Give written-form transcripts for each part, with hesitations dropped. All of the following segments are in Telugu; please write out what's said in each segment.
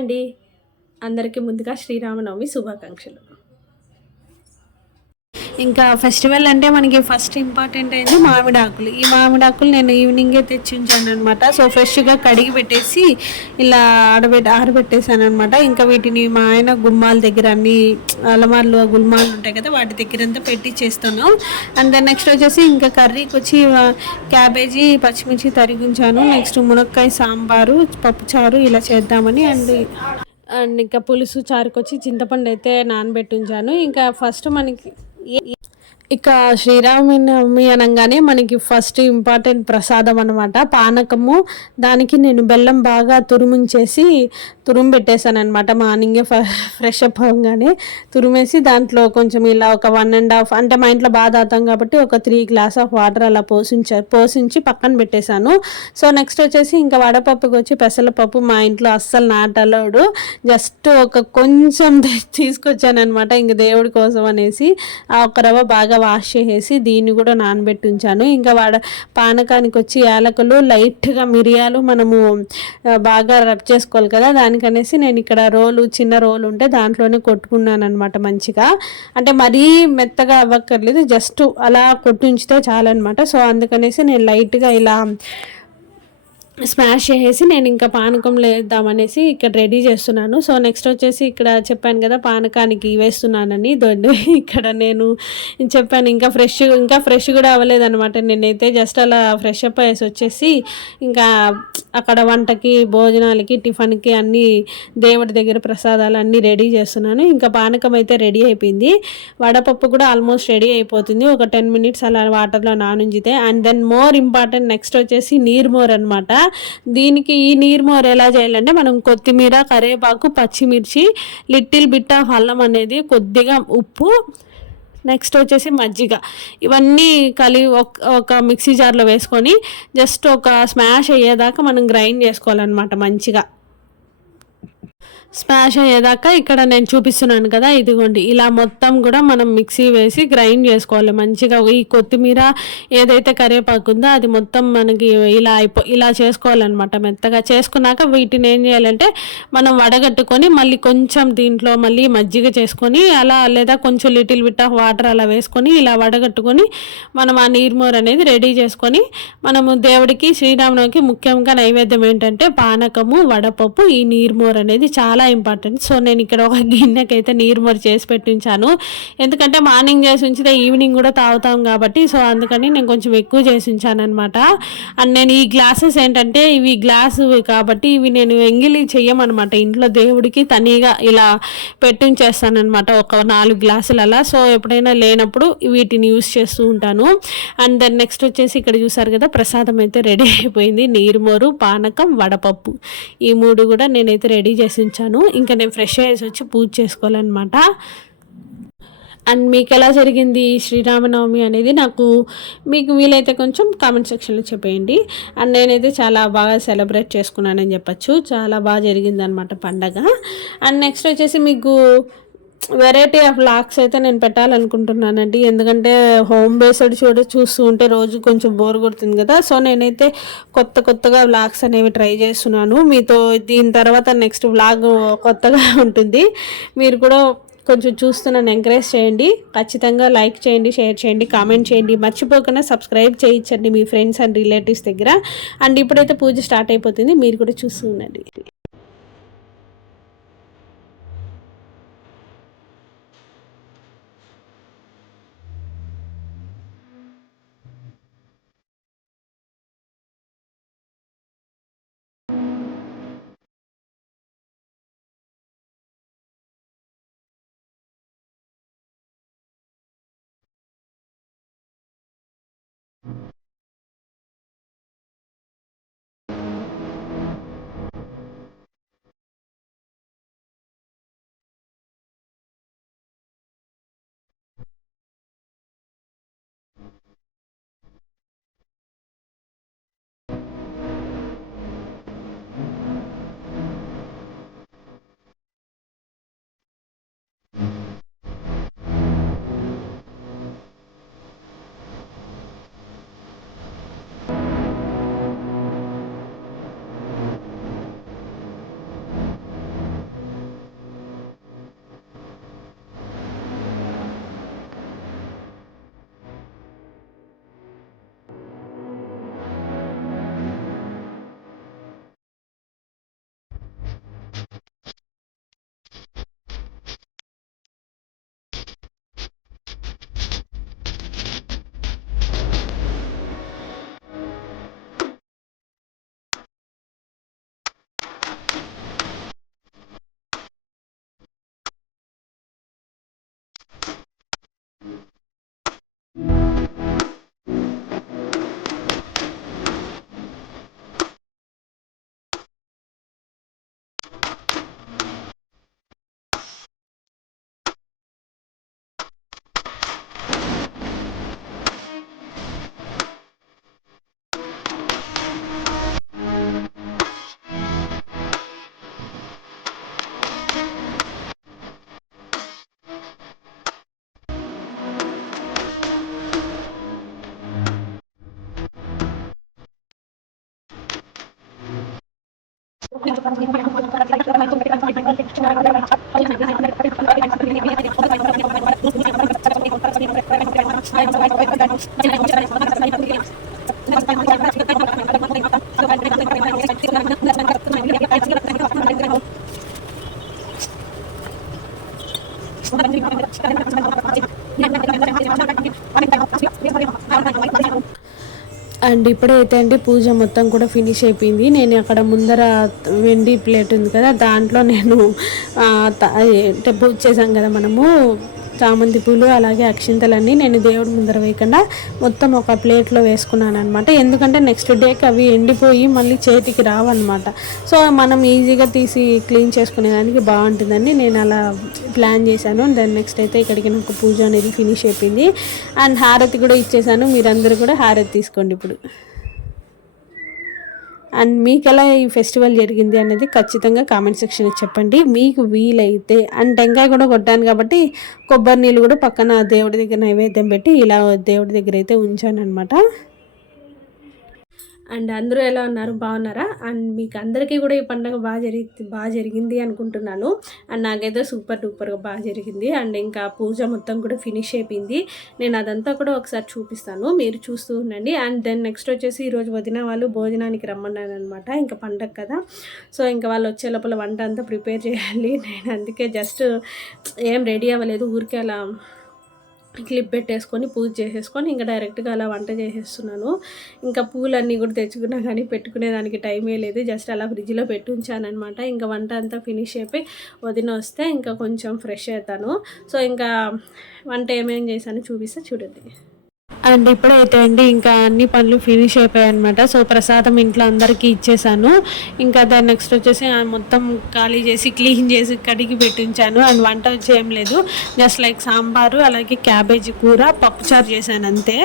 అండి. అందరికీ ముందుగా శ్రీరామనవమి శుభాకాంక్షలు. ఇంకా ఫెస్టివల్ అంటే మనకి ఫస్ట్ ఇంపార్టెంట్ అయింది మామిడాకులు. ఈ మామిడాకులు నేను ఈవినింగే తెచ్చి ఉంచాననమాట. సో ఫ్రెష్గా కడిగి పెట్టేసి ఇలా ఆరబెట్టేసాను అనమాట. ఇంకా వీటిని మా ఆయన గుమ్మాల దగ్గర అన్ని అలమార్లు గుమ్మాలు ఉంటాయి కదా, వాటి దగ్గర అంతా పెట్టి చేస్తాను. అండ్ దెన్ నెక్స్ట్ వచ్చేసి ఇంకా కర్రీకి వచ్చి క్యాబేజీ పచ్చిమిర్చి తరిగించాను. నెక్స్ట్ మునక్కాయ సాంబారు, పప్పుచారు ఇలా చేద్దామని. అండ్ ఇంకా పులుసు చారుకొచ్చి చింతపండు అయితే నానబెట్టి ఉంచాను. ఇంకా ఫస్ట్ మనకి ఇక శ్రీరామనవమి అనగానే మనకి ఫస్ట్ ఇంపార్టెంట్ ప్రసాదం అనమాట పానకము. దానికి నేను బెల్లం బాగా తురుము పెట్టేశాను అనమాట. మార్నింగే ఫ్రెష్ అప్ అవ్వగానే తురిమేసి దాంట్లో కొంచెం ఇలా ఒక 1.5 అంటే మా ఇంట్లో బాగా తాగుతాం కాబట్టి ఒక 3 గ్లాస్ ఆఫ్ వాటర్ అలా పోసించి పక్కన పెట్టేశాను. సో నెక్స్ట్ వచ్చేసి ఇంకా వడపప్పుకి వచ్చి పెసరపప్పు మా ఇంట్లో అస్సలు నాటలోడు, జస్ట్ ఒక కొంచెం తీసుకొచ్చాను అనమాట ఇంక దేవుడి కోసం అనేసి. ఆ ఒక రవ్వ బాగా వాష్ చేసేసి దీన్ని కూడా నానబెట్టి ఉంచాను. ఇంకా పానకానికి వచ్చి యాలకులు, లైట్గా మిరియాలు మనము బాగా రబ్ చేసుకోవాలి కదా, దానికనేసి నేను ఇక్కడ చిన్న రోలు ఉంటే దాంట్లోనే కొట్టుకున్నాను అనమాట మంచిగా. అంటే మరీ మెత్తగా అవ్వక్కర్లేదు, జస్ట్ అలా కొట్టి ఉంచితే చాలన్నమాట. సో అందుకనేసి నేను లైట్గా ఇలా స్మాష్ చేసేసి నేను ఇంకా పానకంలో వేద్దామనేసి ఇక్కడ రెడీ చేస్తున్నాను. సో నెక్స్ట్ వచ్చేసి ఇక్కడ చెప్పాను కదా పానకానికి వేస్తున్నానని దొడ్డు. ఇక్కడ నేను చెప్పాను ఇంకా ఫ్రెష్ కూడా అవ్వలేదన్నమాట. నేనైతే జస్ట్ అలా ఫ్రెష్ అప్ అయ్యేసి వచ్చేసి ఇంకా అక్కడ వంటకి, భోజనాలకి, టిఫిన్కి అన్నీ దేవుడి దగ్గర ప్రసాదాలు అన్నీ రెడీ చేస్తున్నాను. ఇంకా పానకం అయితే రెడీ అయిపోయింది. వడపప్పు కూడా ఆల్మోస్ట్ రెడీ అయిపోతుంది. ఒక 10 మినిట్స్ అలా వాటర్లో నానుంచితే. And then more important next వచ్చేసి నీర్మోర్ అనమాట. దీనికి ఈ నీర్మోర్ ఎలా చేయాలంటే మనం కొత్తిమీర, కరివేపాకు, పచ్చిమిర్చి, లిటిల్ బిట్ ఆఫ్ అల్లం అనేది, కొద్దిగా ఉప్పు, నెక్స్ట్ వచ్చేసి మజ్జిగ, ఇవన్నీ ఒక మిక్సీ జార్లో వేసుకొని జస్ట్ ఒక స్మాష్ అయ్యేదాకా మనం గ్రైండ్ చేసుకోవాలన్నమాట మంచిగా. స్మాష్ అయ్యేదాకా ఇక్కడ నేను చూపిస్తున్నాను కదా, ఇదిగోండి ఇలా మొత్తం కూడా మనం మిక్సీ వేసి గ్రైండ్ చేసుకోవాలి మంచిగా. ఈ కొత్తిమీర ఏదైతే కరివేపాకు ఉందో అది మొత్తం మనకి ఇలా చేసుకోవాలన్నమాట. మెత్తగా చేసుకున్నాక వీటిని ఏం చేయాలంటే మనం వడగట్టుకొని మళ్ళీ కొంచెం దీంట్లో మళ్ళీ మజ్జిగ చేసుకొని అలా, లేదా కొంచెం లిటిల్ బిట్ ఆఫ్ వాటర్ అలా వేసుకొని ఇలా వడగట్టుకొని మనం ఆ నీర్మోర్ అనేది రెడీ చేసుకొని మనము దేవుడికి శ్రీరామనవమికి ముఖ్యంగా నైవేద్యం ఏంటంటే పానకము, వడపప్పు, ఈ నీర్మోర్ అనేది చాలా ఇంపార్టెంట్. సో నేను ఇక్కడ ఒక గిన్నెకైతే నీర్మోర్ చేసి పెట్టించాను. ఎందుకంటే మార్నింగ్ చేసి ఉంచితే ఈవినింగ్ కూడా తాగుతాం కాబట్టి, సో అందుకని నేను కొంచెం ఎక్కువ చేసి ఉంచాను అనమాట. అండ్ నేను ఈ గ్లాసెస్ ఏంటంటే ఇవి గ్లాసు కాబట్టి ఇవి నేను ఎంగిలి చెయ్యమనమాట. ఇంట్లో దేవుడికి తనీగా ఇలా పెట్టించేస్తానమాట ఒక 4 గ్లాసులు అలా. సో ఎప్పుడైనా లేనప్పుడు వీటిని యూస్ చేస్తూ ఉంటాను. అండ్ దెన్ నెక్స్ట్ వచ్చేసి ఇక్కడ చూసారు కదా ప్రసాదం అయితే రెడీ అయిపోయింది. నీర్మోరు, పానకం, వడపప్పు, ఈ 3 కూడా నేనైతే రెడీ చేసి ఉంచాను. ఇంకా నేను ఫ్రెష్ అయ్యేసి వచ్చి పూజ చేసుకోవాలన్నమాట. అండ్ మీకు ఎలా జరిగింది శ్రీరామనవమి అనేది మీకు వీలైతే కొంచెం కామెంట్ సెక్షన్లో చెప్పేయండి. అండ్ నేనైతే చాలా బాగా సెలబ్రేట్ చేసుకున్నానని చెప్పచ్చు. చాలా బాగా జరిగిందనమాట పండగ. అండ్ నెక్స్ట్ వచ్చేసి మీకు వెరైటీ ఆఫ్ వ్లాగ్స్ అయితే నేను పెట్టాలనుకుంటున్నానండి. ఎందుకంటే హోమ్ బేస్డ్ చూస్తూ ఉంటే రోజు కొంచెం బోర్ కొడుతుంది కదా. సో నేనైతే కొత్తగా వ్లాగ్స్ అనేవి ట్రై చేస్తున్నాను. మీతో దీని తర్వాత నెక్స్ట్ వ్లాగ్ కొత్తగా ఉంటుంది. మీరు కూడా కొంచెం చూస్తున్నాను, ఎంకరేజ్ చేయండి. ఖచ్చితంగా లైక్ చేయండి, షేర్ చేయండి, కామెంట్ చేయండి. మర్చిపోకుండా సబ్స్క్రైబ్ చేయించండి మీ ఫ్రెండ్స్ అండ్ రిలేటివ్స్ దగ్గర. అండ్ ఇప్పుడైతే పూజ స్టార్ట్ అయిపోతుంది, మీరు కూడా చూస్తూ ఉండండి. అండ్ ఇప్పుడైతే అండి పూజ మొత్తం కూడా ఫినిష్ అయిపోయింది. నేను అక్కడ ముందర వెండి ప్లేట్ ఉంది కదా, దాంట్లో నేను అంటే పూజ చేసాం కదా మనము, చామంతి పూలు అలాగే అక్షింతలన్నీ నేను దేవుడి ముందర వేయకుండా మొత్తం ఒక ప్లేట్లో వేసుకున్నాను అనమాట. ఎందుకంటే నెక్స్ట్ డేకి అవి ఎండిపోయి మళ్ళీ చేతికి రావన్నమాట. సో మనం ఈజీగా తీసి క్లీన్ చేసుకునేదానికి బాగుంటుందని నేను అలా ప్లాన్ చేశాను. దాని నెక్స్ట్ అయితే ఇక్కడికి నాకు పూజ అనేది ఫినిష్ అయిపోయింది. అండ్ హారతి కూడా ఇచ్చేసాను. మీరందరూ కూడా హారతి తీసుకోండి ఇప్పుడు. అండ్ మీకు ఎలా ఈ ఫెస్టివల్ జరిగింది అనేది ఖచ్చితంగా కామెంట్ సెక్షన్లో చెప్పండి. మీకు వీలైతే అండ్ టెంకాయ కూడా కొట్టాను కాబట్టి కొబ్బరి నీళ్ళు కూడా పక్కన దేవుడి దగ్గర నైవేద్యం పెట్టి ఇలా దేవుడి దగ్గర అయితే ఉంచాను అనమాట. అండ్ అందరూ ఎలా ఉన్నారు, బాగున్నారా? అండ్ మీకు అందరికీ కూడా ఈ పండుగ బాగా జరిగింది అనుకుంటున్నాను. అండ్ నాకైతే సూపర్ డూపర్గా బాగా జరిగింది. అండ్ ఇంకా పూజ మొత్తం కూడా ఫినిష్ అయిపోయింది. నేను అదంతా కూడా ఒకసారి చూపిస్తాను, మీరు చూస్తూ ఉండండి. అండ్ దెన్ నెక్స్ట్ వచ్చేసి ఈరోజు వదిన వాళ్ళు భోజనానికి రమ్మన్నాను అనమాట. ఇంకా పండగ కదా, సో ఇంకా వాళ్ళు వచ్చే లోపల వంట అంతా ప్రిపేర్ చేయాలి. నేను అందుకే జస్ట్ ఏం రెడీ అవ్వలేదు, ఊరికే అలా క్లిప్ పెట్టేసుకొని పూజ చేసేసుకొని ఇంకా డైరెక్ట్గా అలా వంట చేసేస్తున్నాను. ఇంకా పూలన్నీ కూడా తెచ్చుకున్నా కానీ పెట్టుకునేదానికి టైమే లేదు, జస్ట్ అలా ఫ్రిడ్జ్లో పెట్టి ఉంచానమాట. ఇంకా వంట అంతా ఫినిష్ అయిపోయి వదిన వస్తే ఇంకా కొంచెం ఫ్రెష్ అవుతాను. సో ఇంకా వంట ఏమేం చేశాను చూపిస్తే చూడండి. అండ్ ఇప్పుడైతే అండి ఇంకా అన్ని పనులు ఫినిష్ అయిపోయాయి అనమాట. సో ప్రసాదం ఇంట్లో అందరికీ ఇచ్చేసాను. ఇంకా దాని నెక్స్ట్ వచ్చేసి మొత్తం ఖాళీ చేసి క్లీన్ చేసి కడిగి పెట్టించాను. అండ్ వంట వచ్చి ఏం లేదు, జస్ట్ లైక్ సాంబారు అలాగే క్యాబేజీ కూర పప్పుచారు చేశాను అంతే.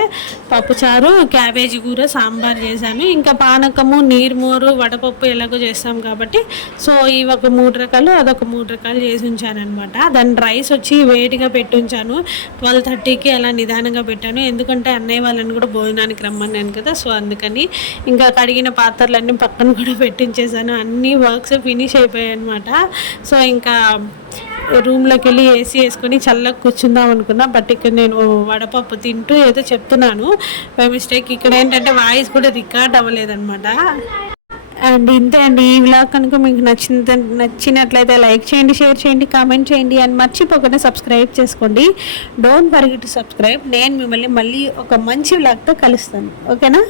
పప్పుచారు క్యాబేజీ కూర సాంబార్ చేశాను. ఇంకా పానకము నీరుమూరు వడపప్పు ఎలాగో చేస్తాం కాబట్టి సో ఇవి ఒక 3 రకాలు అదొక 3 రకాలు చేసి ఉంచాను అనమాట. దాని రైస్ వచ్చి వేడిగా పెట్టి ఉంచాను. 12:30కి అలా నిదానంగా పెట్టాను, ఎందుకంటే అన్నయ్య వాళ్ళని కూడా భోజనానికి రమ్మన్నాను కదా, సో అందుకని. ఇంకా కడిగిన పాత్రలన్నీ పక్కన కూడా పెట్టించేసాను. అన్ని వర్క్స్ ఫినిష్ అయిపోయాయి అనమాట. సో ఇంకా రూమ్లోకి వెళ్ళి ఏసీ వేసుకొని చల్లగా కూర్చుందాం అనుకున్నా. బట్ ఇక్కడ నేను వడపప్పు తింటూ ఏదో చెప్తున్నాను బై మిస్టేక్. ఇక్కడ ఏంటంటే వాయిస్ కూడా రికార్డ్ అవ్వలేదన్నమాట. అండ్ ఇంతే అండి, ఈ వ్లాగ్ కనుక మీకు నచ్చినట్లయితే లైక్ చేయండి, షేర్ చేయండి, కామెంట్ చేయండి. అండ్ మర్చిపోకుండా సబ్స్క్రైబ్ చేసుకోండి. Don't forget to subscribe. నేను మిమ్మల్ని మళ్ళీ ఒక మంచి వ్లాగ్తో కలుస్తాను, ఓకేనా?